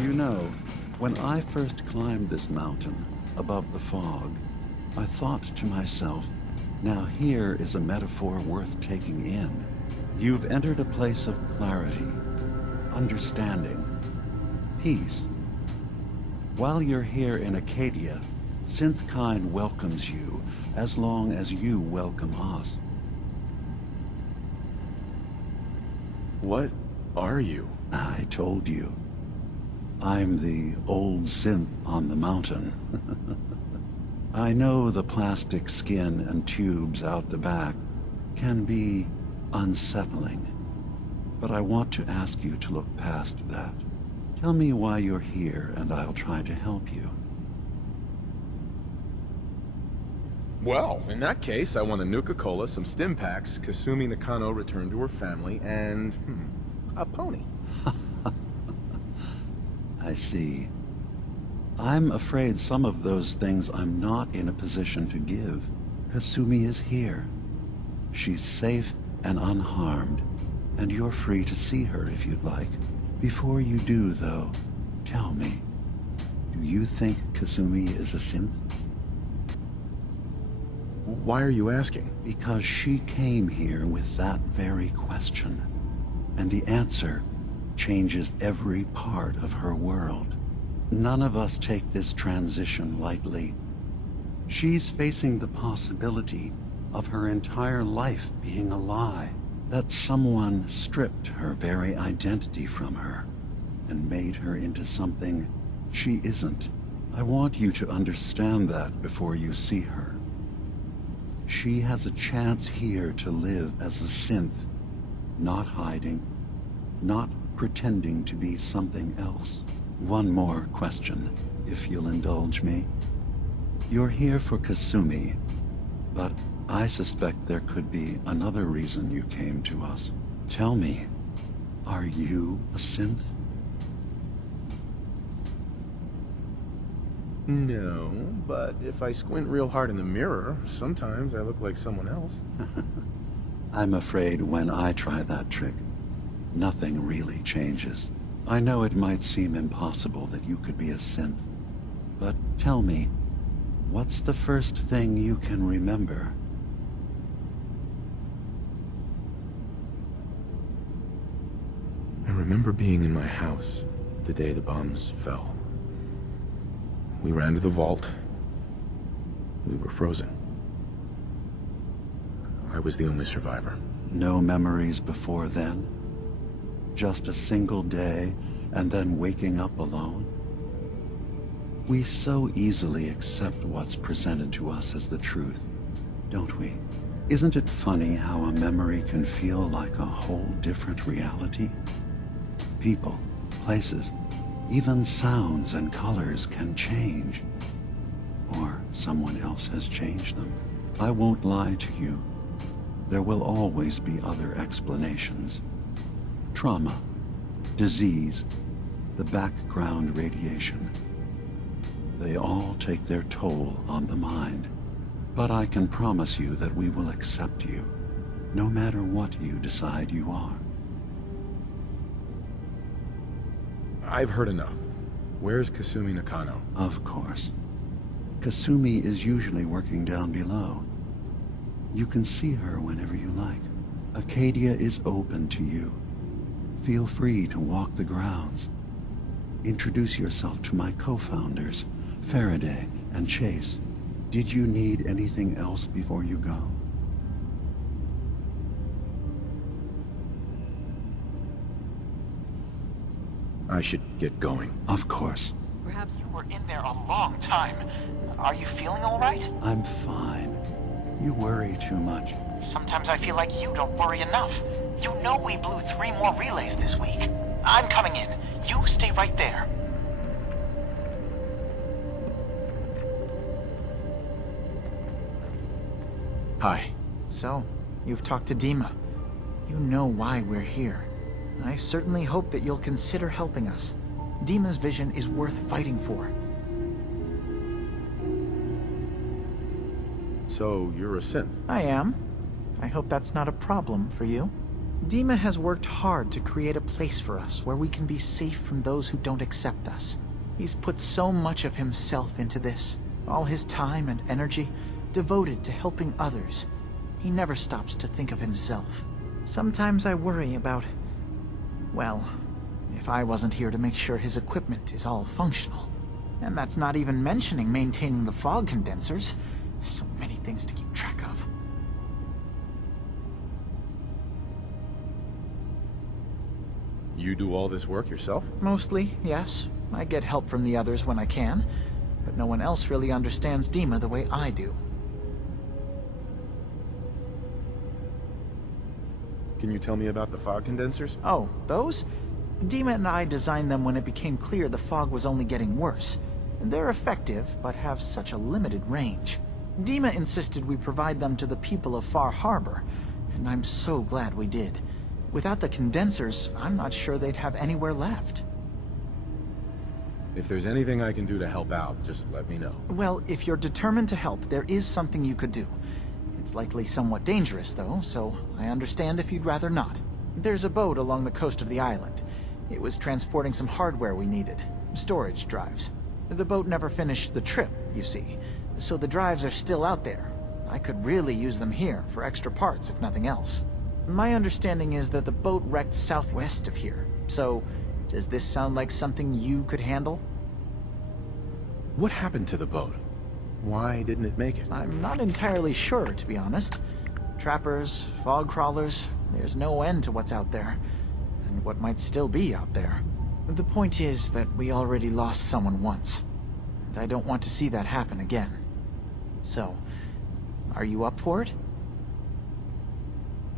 You know, when I first climbed this mountain, above the fog, I thought to myself, now here is a metaphor worth taking in. You've entered a place of clarity, understanding, peace. While you're here in Acadia, Synthkind welcomes you as long as you welcome us. What are you? I told you. I'm the old synth on the mountain. I know the plastic skin and tubes out the back can be unsettling, but I want to ask you to look past that. Tell me why you're here and I'll try to help you. Well, in that case, I want a Nuka-Cola, some stim packs, Kasumi Nakano returned to her family, and, a pony. I see. I'm afraid some of those things I'm not in a position to give. Kasumi is here. She's safe and unharmed, and you're free to see her if you'd like. Before you do, though, tell me, do you think Kasumi is a synth? Why are you asking? Because she came here with that very question, and the answer changes every part of her world. None of us take this transition lightly. She's facing the possibility of her entire life being a lie, that someone stripped her very identity from her and made her into something she isn't. I want you to understand that before you see her. She has a chance here to live as a synth, not hiding, not pretending to be something else. One more question, if you'll indulge me. You're here for Kasumi, but I suspect there could be another reason you came to us. Tell me, are you a synth? No, but if I squint real hard in the mirror, sometimes I look like someone else. I'm afraid when I try that trick, nothing really changes. I know it might seem impossible that you could be a synth, but tell me, what's the first thing you can remember? I remember being in my house the day the bombs fell. We ran to the vault. We were frozen. I was the only survivor. No memories before then? Just a single day, and then waking up alone? We so easily accept what's presented to us as the truth, don't we? Isn't it funny how a memory can feel like a whole different reality? People, places, even sounds and colors can change. Or someone else has changed them. I won't lie to you. There will always be other explanations. Trauma, disease, the background radiation. They all take their toll on the mind. But I can promise you that we will accept you, no matter what you decide you are. I've heard enough. Where's Kasumi Nakano? Of course. Kasumi is usually working down below. You can see her whenever you like. Acadia is open to you. Feel free to walk the grounds. Introduce yourself to my co-founders, Faraday and Chase. Did you need anything else before you go? I should get going. Of course. Perhaps you were in there a long time. Are you feeling all right? I'm fine. You worry too much. Sometimes I feel like you don't worry enough. You know we blew 3 more relays this week. I'm coming in. You stay right there. Hi. So, you've talked to DiMA. You know why we're here. I certainly hope that you'll consider helping us. DiMA's vision is worth fighting for. So, you're a synth? I am. I hope that's not a problem for you. DiMA has worked hard to create a place for us where we can be safe from those who don't accept us. He's put so much of himself into this, all his time and energy devoted to helping others. He never stops to think of himself. Sometimes I worry about, well, if I wasn't here to make sure his equipment is all functional. And that's not even mentioning maintaining the fog condensers. So many things to keep track of. You do all this work yourself? Mostly, yes. I get help from the others when I can, but no one else really understands DiMA the way I do. Can you tell me about the fog condensers? Oh, those? DiMA and I designed them when it became clear the fog was only getting worse. They're effective, but have such a limited range. DiMA insisted we provide them to the people of Far Harbor, and I'm so glad we did. Without the condensers, I'm not sure they'd have anywhere left. If there's anything I can do to help out, just let me know. Well, if you're determined to help, there is something you could do. It's likely somewhat dangerous, though, so I understand if you'd rather not. There's a boat along the coast of the island. It was transporting some hardware we needed. Storage drives. The boat never finished the trip, you see, so the drives are still out there. I could really use them here for extra parts, if nothing else. My understanding is that the boat wrecked southwest of here, so does this sound like something you could handle? What happened to the boat? Why didn't it make it? I'm not entirely sure, to be honest. Trappers, fog crawlers, there's no end to what's out there, and what might still be out there. The point is that we already lost someone once, and I don't want to see that happen again. So, are you up for it?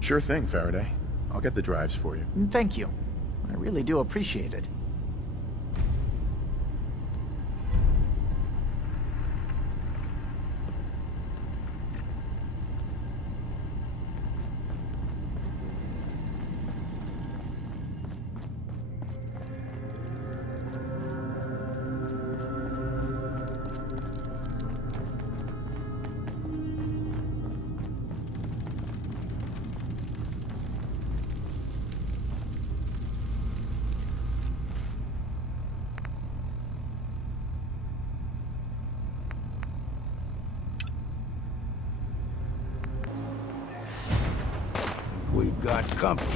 Sure thing, Faraday. I'll get the drives for you. Thank you. I really do appreciate it. We've got company.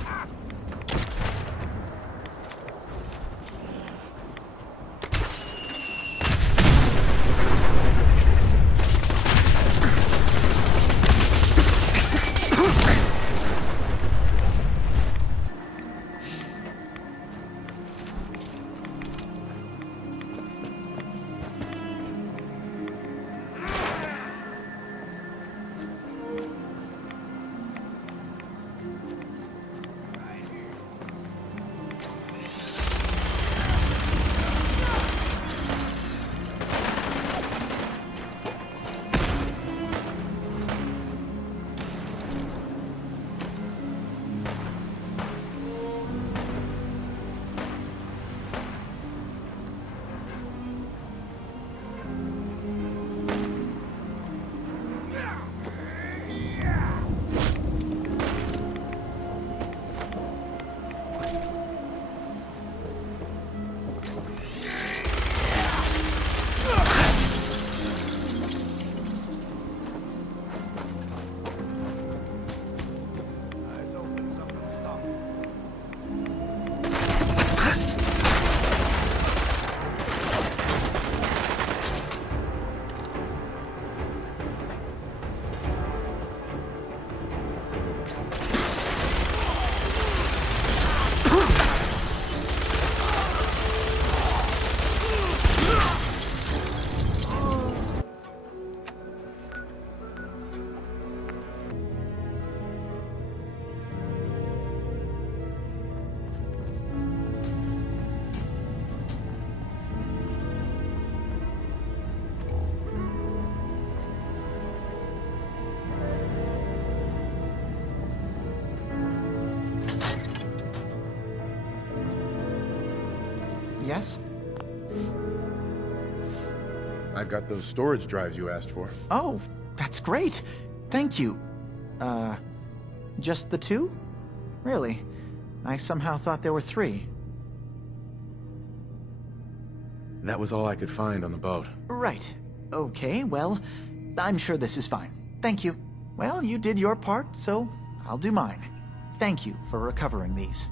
Yes? I've got those storage drives you asked for. Oh, that's great. Thank you. Just the two? Really? I somehow thought there were 3. That was all I could find on the boat. Right. Okay, well, I'm sure this is fine. Thank you. Well, you did your part, so I'll do mine. Thank you for recovering these.